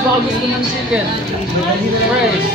Mas baka gusto ng chicken. Fresh.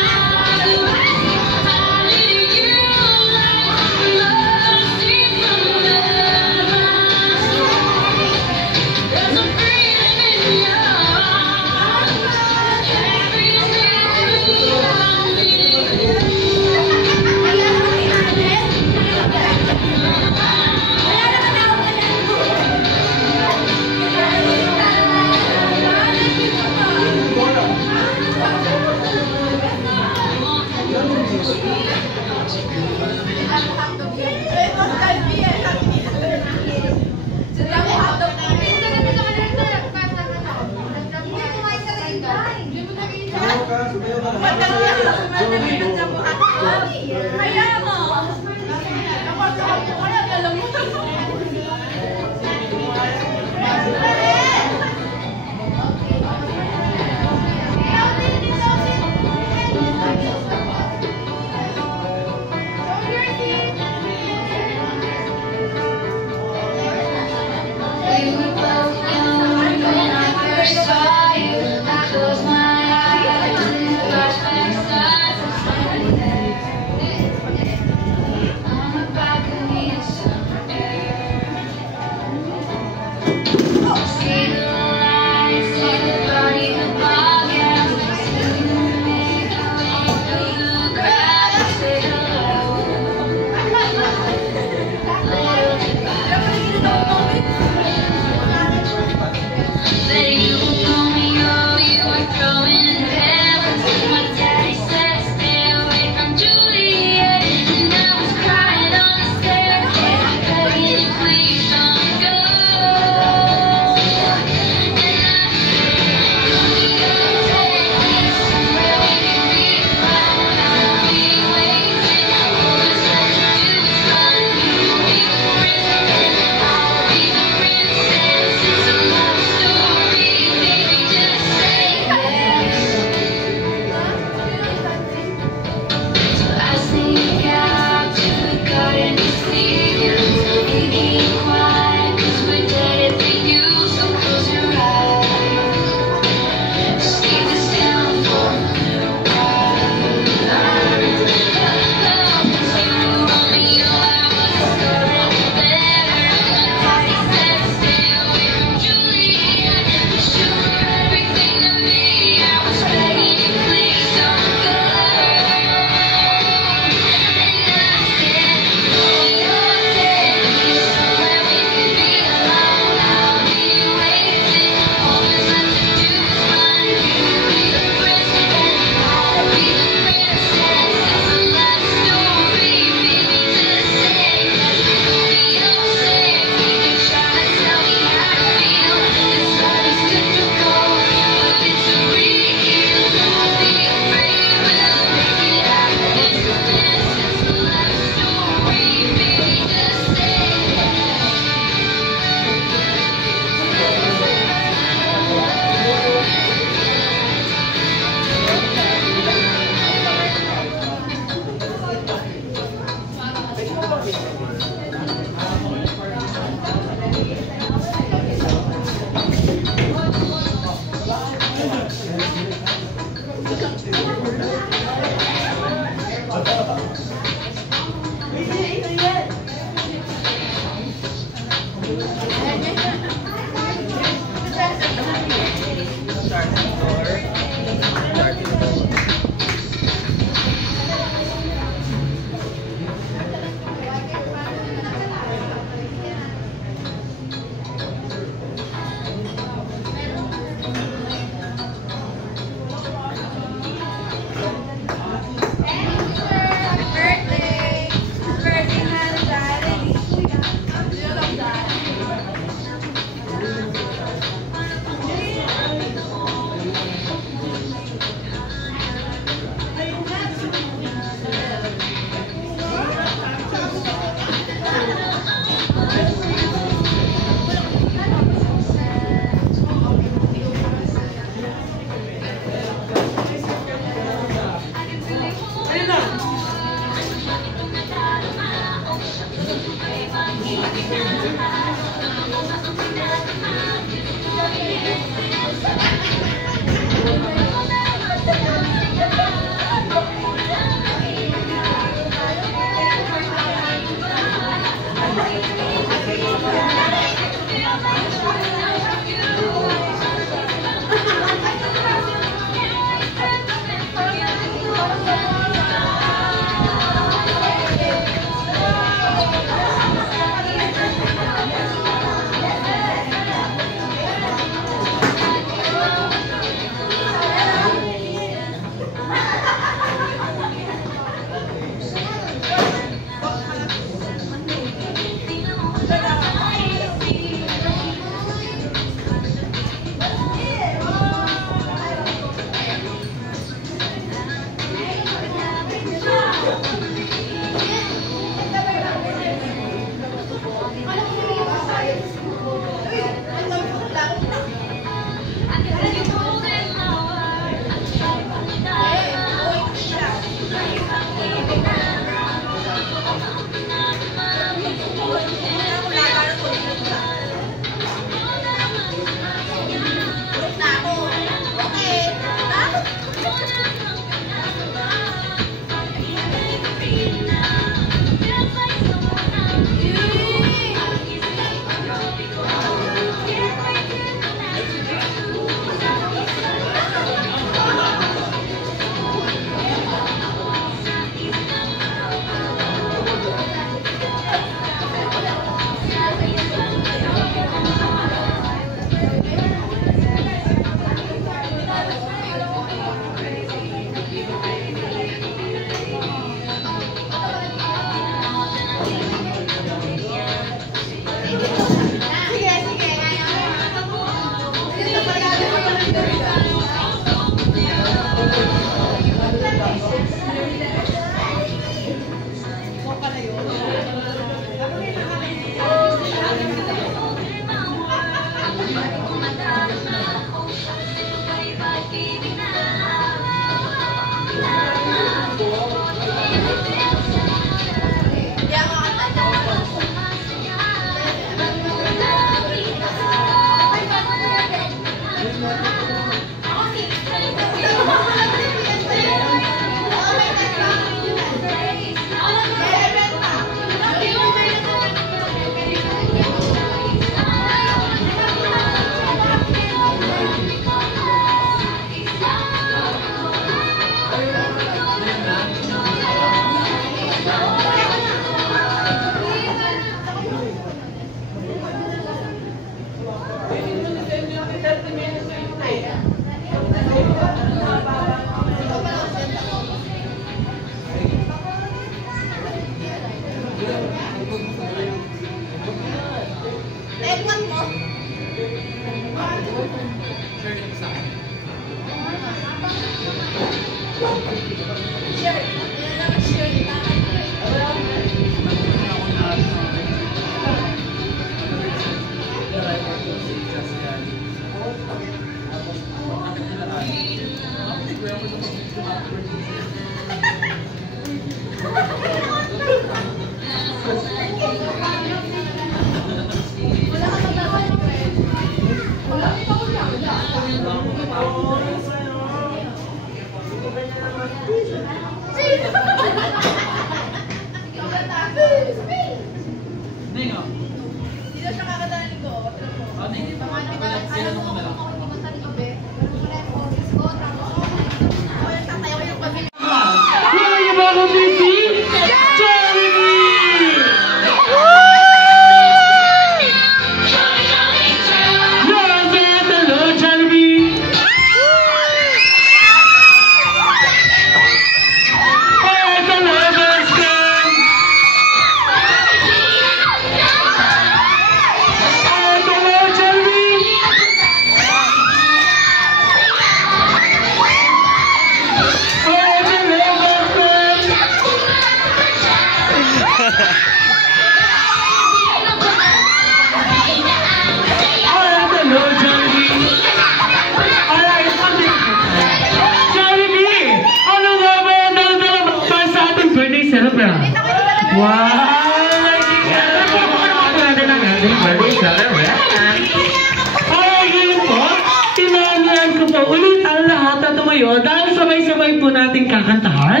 Ulit ang lahat at tumayo dahil sabay-sabay po natin kakantahan.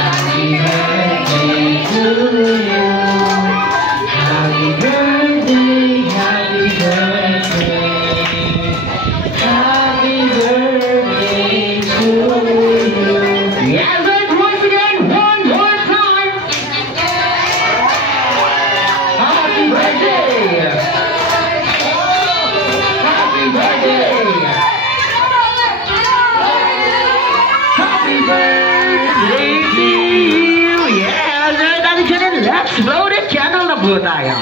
Happy birthday to you. Happy birthday, happy birthday. Happy birthday to you. Yes, and once again, one more time. Happy birthday. Happy birthday to you! Yes! Dahil dyan, let's blow the candle na po tayo!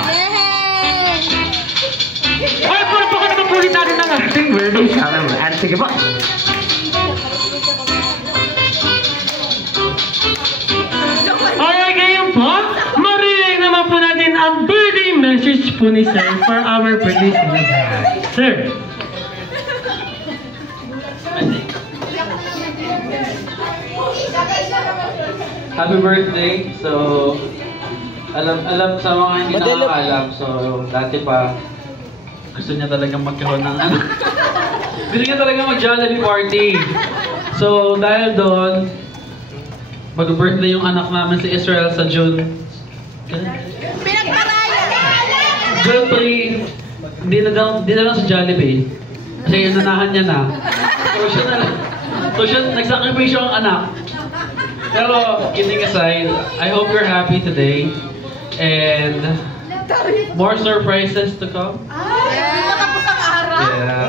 Ay, puro ka naman pulit natin ng ating birthday celebrant. Sige po! Alright, ngayon po, marinig naman po natin ang birthday message po ni Sir for our birthday celebrant. Sir! Happy birthday. So, alam sa mga hindi nakakaalam. So, dati pa, gusto niya talagang magkaroon ng ano. Gusto niya talagang mag-Jollibee party. So, dahil doon, mag-birthday yung anak namin si Israel sa June. June 3, hindi na lang sa Jollibee. Kasi nanahan niya na. So siya, nag-sacrifice yung anak. Pero, kidding aside, I hope you're happy today. And more surprises to come. Yeah.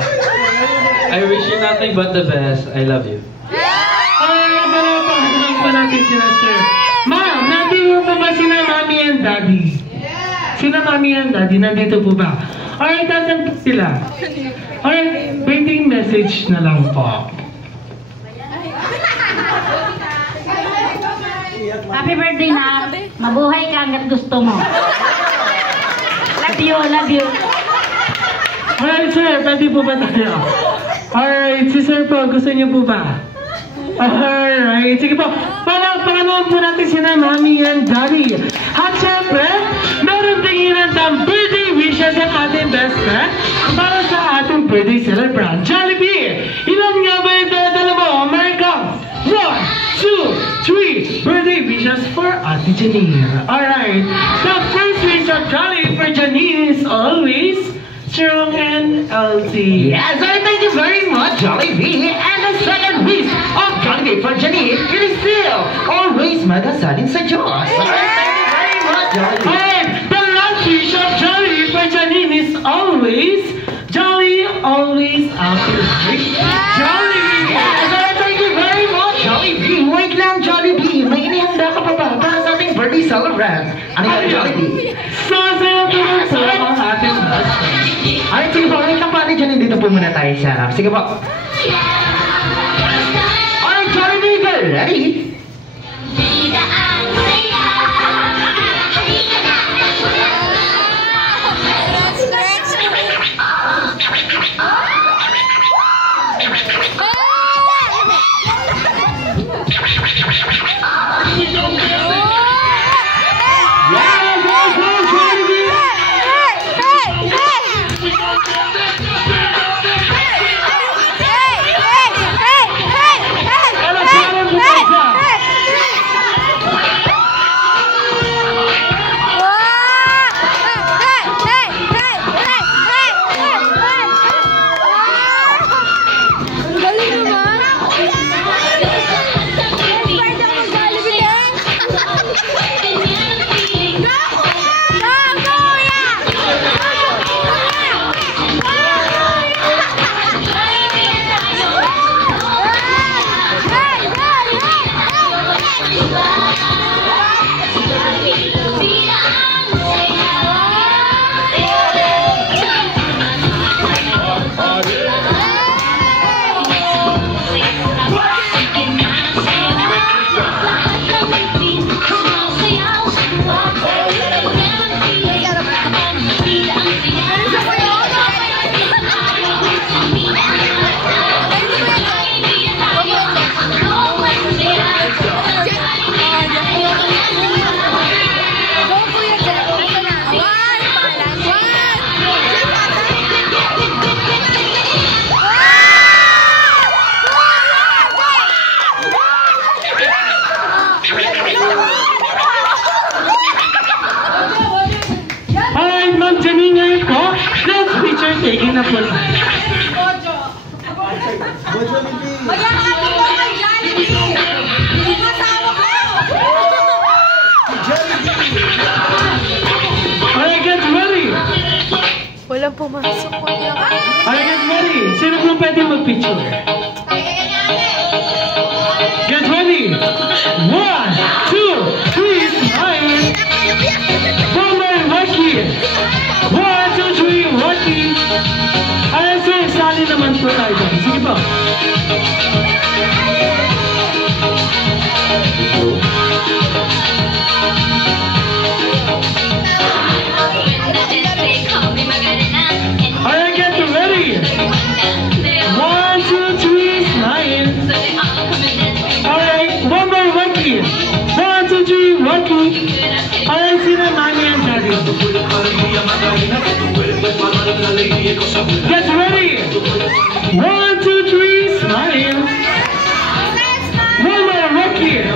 I wish you nothing but the best. I love you. Panapahanan pa natin sila, Sir. Ma'am, nandito po ba sina Mami and Daddy? Sina Mami and Daddy, nandito po ba? Alright, nasan po sila? Alright, waiting message na lang po. Happy birthday na. Mabuhay ka hanggat gusto mo. Love you, love you. Alright, Sir, pwede po ba tayo? Alright, si Sir po, gusto niyo po ba? Alright, sige po. Palakpakan po natin sina Mami and Daddy. At syempre, meron tinginan ng birthday wishes ang ating best friend para sa ating birthday celebrant, Jollibee. Ilan nga ba ito? Dalawa, America. 1, 2, 3 birthday wishes for Ate Janine. Alright, the first wish of Jollibee for Janine is always strong and healthy. Yes, thank you very much, Jollibee. And the second wish of Jollibee for Janine, it is still always magasalin sa Diyos. Thank you very much, Jollibee. And the last wish of Jollibee for Janine is always Jolly, always after break. Jollibee. Yes, thank you very much, Jollibee. Wait lang, Jollibee. May inihanda ka pa ba para sa ating birthday celebrant? Ano yung Jollibee? So, sa'yo po ang ating last po muna tayo sa harap. Sige po. Alright, Jollibee, girl, ready? Alright, Ma'am Janine ko, let's picture taking na po. Alright, get ready. Walang pumasok ko lang. Alright, get ready. Sino po pwede mag-picture? Get ready. 1, 2, 3, smile. One more, Rocky. 1, 2, 3, Rocky. Alright, sir, sali naman po tayo dyan. Sige po. Alright, get ready. 1, 2, 3, smile. Alright, one more, Rocky. 1, 2, 3, Rocky. Alright, sino mami and daddy? Get ready. 1, 2, 3, smile. One more, Rocky. 1,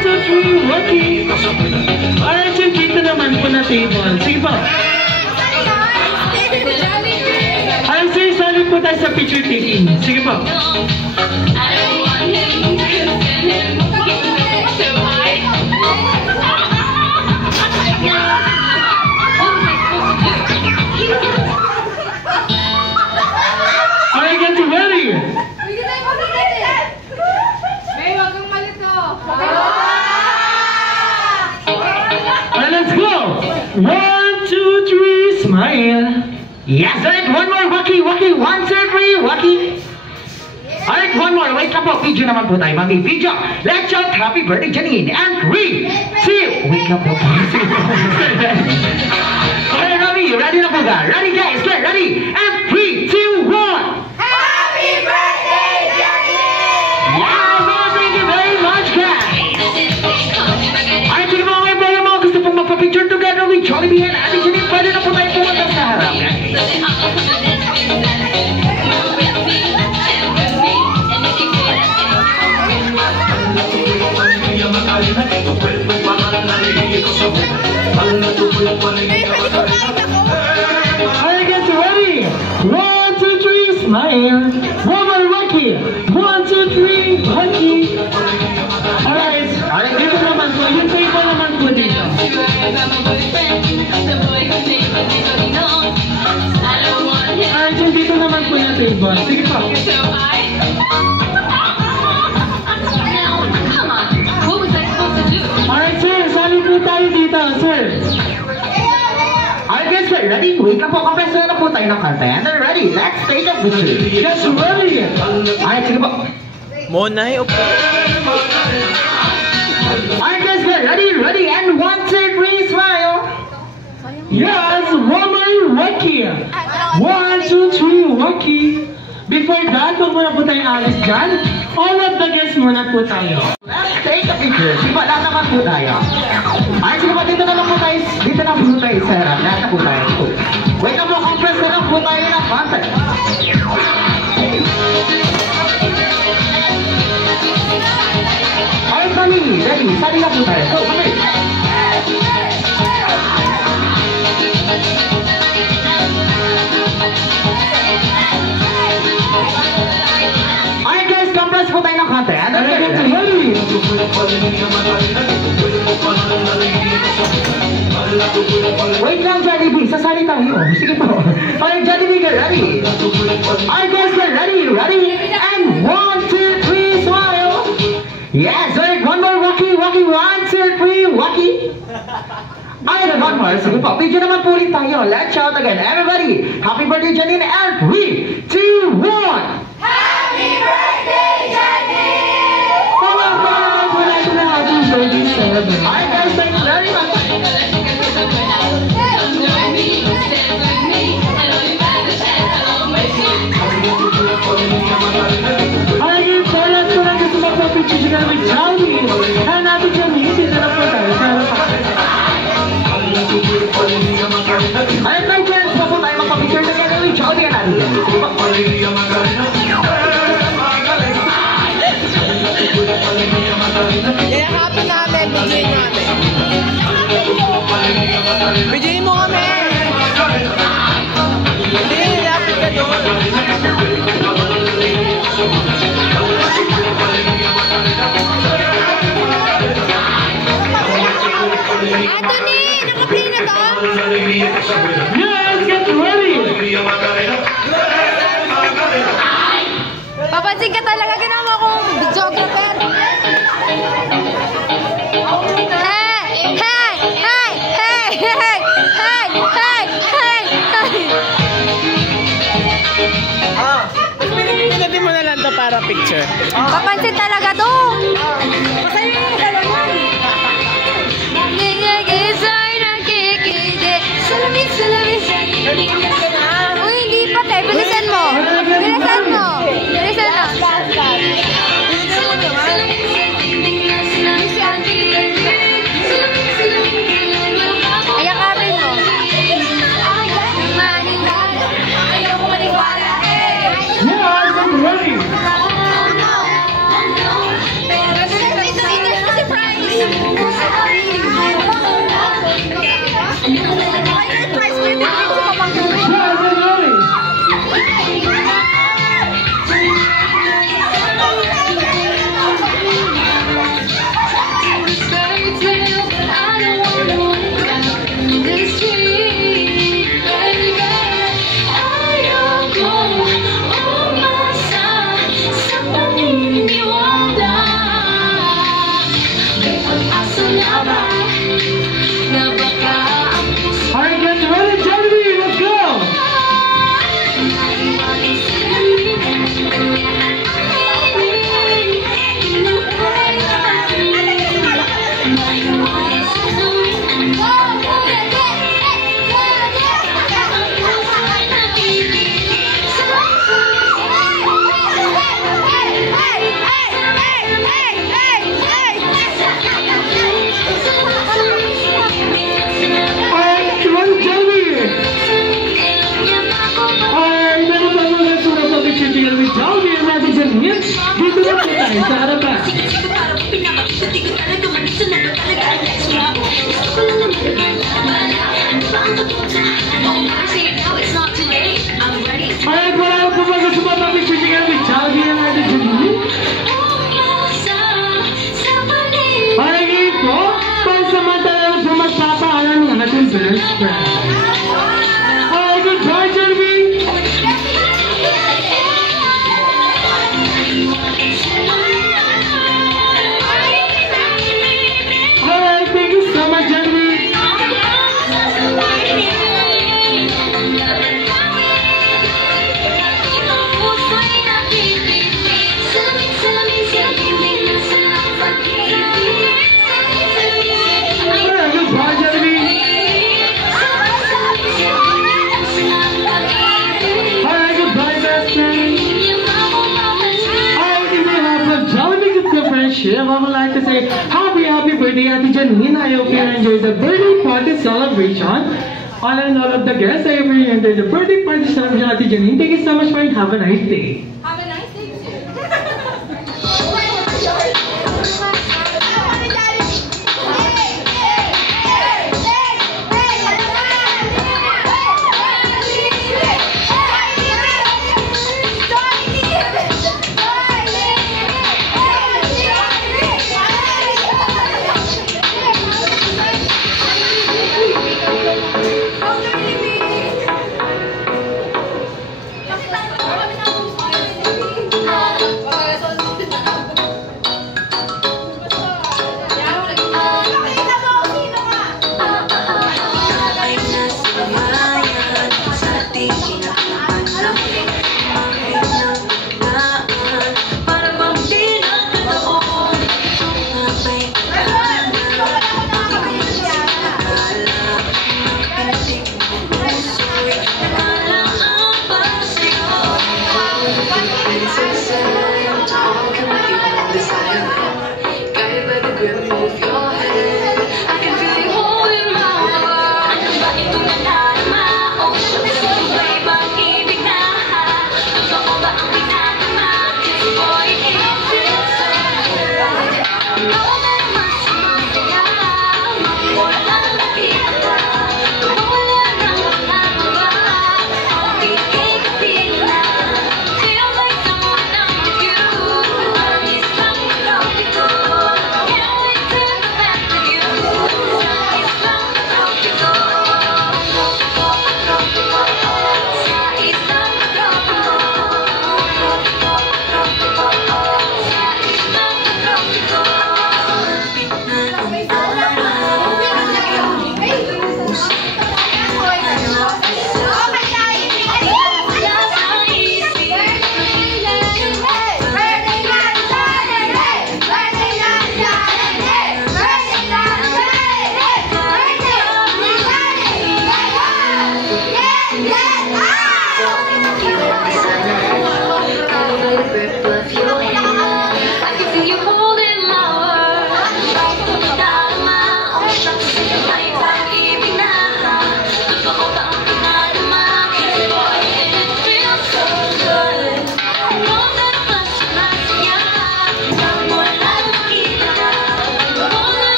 2, 3, Rocky. Alright, yung dito naman po na table. Sige po. Alright, sir, sali po tayo sa picture taking. Sige po. Alright, get ready. Alright, let's go. 1, 2, 3, smile. Yes, alright, one more, Rocky, 1, 2, 3, Rocky. Alright, one more, wait lang po, video naman po tayo, mami, video. Let's shout happy birthday, Janine, and 3, 2, wait lang po. Alright, mami, ready na po ba? Ready guys, get ready, and 3, 2, 1. Happy birthday, Janine! Yeah, well, thank you very much, guys. Alright, sige po mga iba mga gusto pong magpa-picture together with Jollibee and Ate Janine, pwede na po tayo pumunta sa harap, guys. Alright, get ready. 1, 2, 3, smile. One more, Rocky. 1, 2, 3, Rocky. Alright, alright, dito naman po. Yung table naman po dito. Alright, yung dito naman po yung table. Sige po. Alright, sir. Sali po tayo dito, sir. Alright, guys, get ready. Wait lang po, compress na po tayo ng kanta. And they're ready. Let's take a picture. Get ready! Alright, sige po. Monay, Alright guys, get ready, ready, and 1, 2, 3, smile. Yes, one more Waki! 1, 2, 3, Waki! Before that, huwag muna po tayo alis dyan. All of the guests muna po tayo. Let's take a picture. Simula naman po tayo. Alright, sige po, dito na lang po tayo. Dito na po tayo, Sarah. Lahat na po tayo. Wait na po, compress na lang po tayo ng contact. Alright, kami. Ready, sali na po tayo. So, okay. Alright guys, compress po tayo ng konti. Wait lang, Jollibee. Sasali tayo. Sige po. Alright, Jollibee, get ready. Alright guys, get ready. Ready? And 1, 2, 3, smile. Yes, alright. One more, Waki. 1, 2, 3, Waki. Alright, one more. Sige po. Video naman po ulit tayo. Let's shout again. Everybody, happy birthday, Janine. And 3, 2, 1. Happy birthday, Janine! Alright guys, thank you very much. Alright, so last ko lang gusto magpapicture siya with Johnny. Kaya natin siya dito na po tayo. Alright, my friends, po tayo magpapicture together with Johnny and natin yan. Yakapin namin, bigyan namin. Bigyan mo kami! Hindi, yakapin ka doon. Anthony! Naka-play na to? Yes, get ready! Papansin ka talaga, ginawa kong videographer. Hey! Hey! Hey! Hey! Hey! Hey! Hey! Hey! Ah, pinatin mo na lang to para picture. Papansin talaga to. Masaya yung dalawa. Nangyayagizay ng kikide. Salamin, salamin. Uy, hindi pa te. Bilisan mo. Bilisan mo. Bilisan mo. Ayakapin mo. Ayaw ko maniwala. Yes, get ready! Pero Shiv, I would like to say happy birthday, Ate Janine. I hope you enjoyed the birthday party celebration. All and all of the guests, I hope you enjoyed the birthday party celebration, Ate Janine. Thank you so much, and have a nice day. Have a nice day,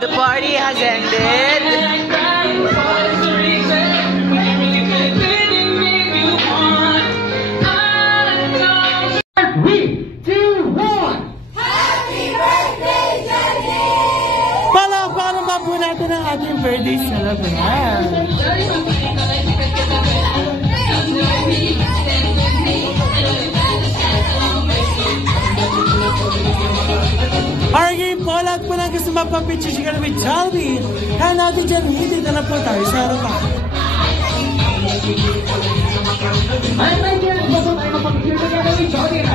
The party has ended. 3, 2, 1. Happy birthday, Jenny! Palakpakan naman po natin ang ating birthday celebration. Alright. picture together with Jollibee. And natin dyan, hindi na po tayo sa harapan. Alright, my dear, gusto tayo magpapicture together with Jollibee.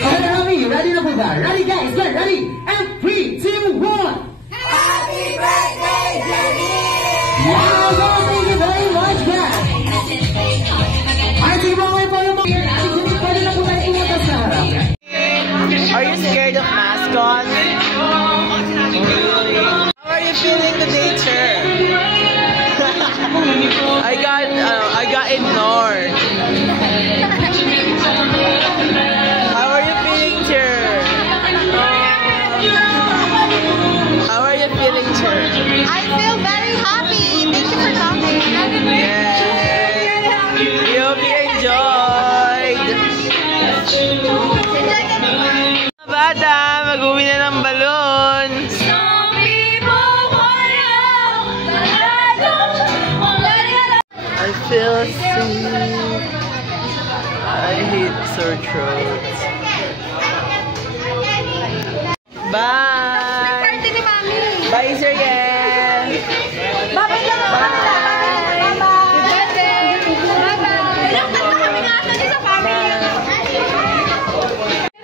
Okay, Rami, ready na po ba? Ready guys, get ready! And 3, 2, 1! Happy birthday, Jenny! Wow, thank you very much, guys! Ay, sige mo ngayon po yung mga Ate Jenny, pwede na po tayo ingatas sa harap. Are you scared of mascots? How are you feeling today, sir? I got ignored. How are you feeling, sir? How are you feeling, sir? I feel very happy. Thank you for coming. Yay! We hope you enjoyed. Bata, mag-uwi na ng balon. Some people wanna, I don't. I feel sick. I hate sore throats. Bye! Party ni Mami. Bye, Sir Yen! Bye-bye lang ako kanila. Bye-bye. Bye-bye. Ilang taon kami nasa sa family.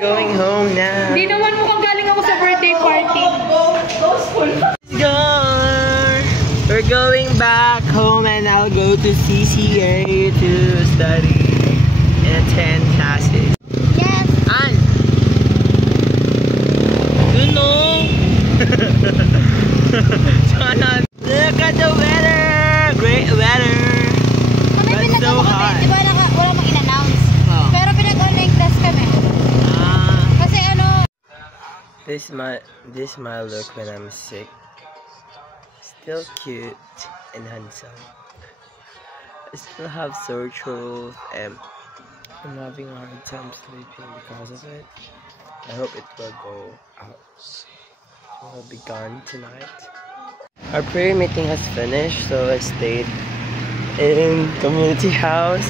Going home now. Di naman mukhang galing ako sa birthday party. We're going back home and I'll go to CCA to study and attend classes. Yes. And you know, look at the weather, great weather. Kami But so hot. Di ba wala mang in-announce? Oh. Pero pinag-online test kami. Kasi ano, This my look when I'm sick. Still cute and handsome. I still have sore throat and I'm having a hard time sleeping because of it. I hope it will go out. It will be gone tonight. Our prayer meeting has finished, so I stayed in community house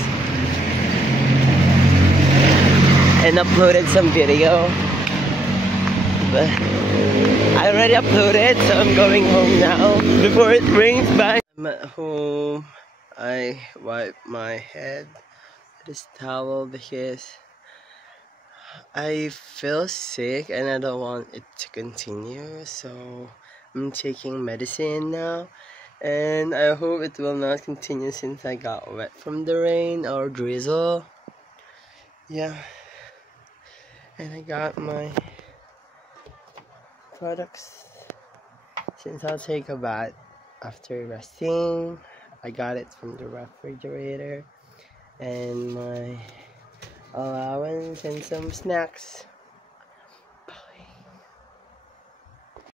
and uploaded some video. But I already uploaded, so I'm going home now before it rains back. I'm at home. I wipe my head with this towel because I feel sick and I don't want it to continue. So I'm taking medicine now, and I hope it will not continue since I got wet from the rain or drizzle. Yeah, and I got my products since I'll take a bath after resting. I got it from the refrigerator and my allowance and some snacks.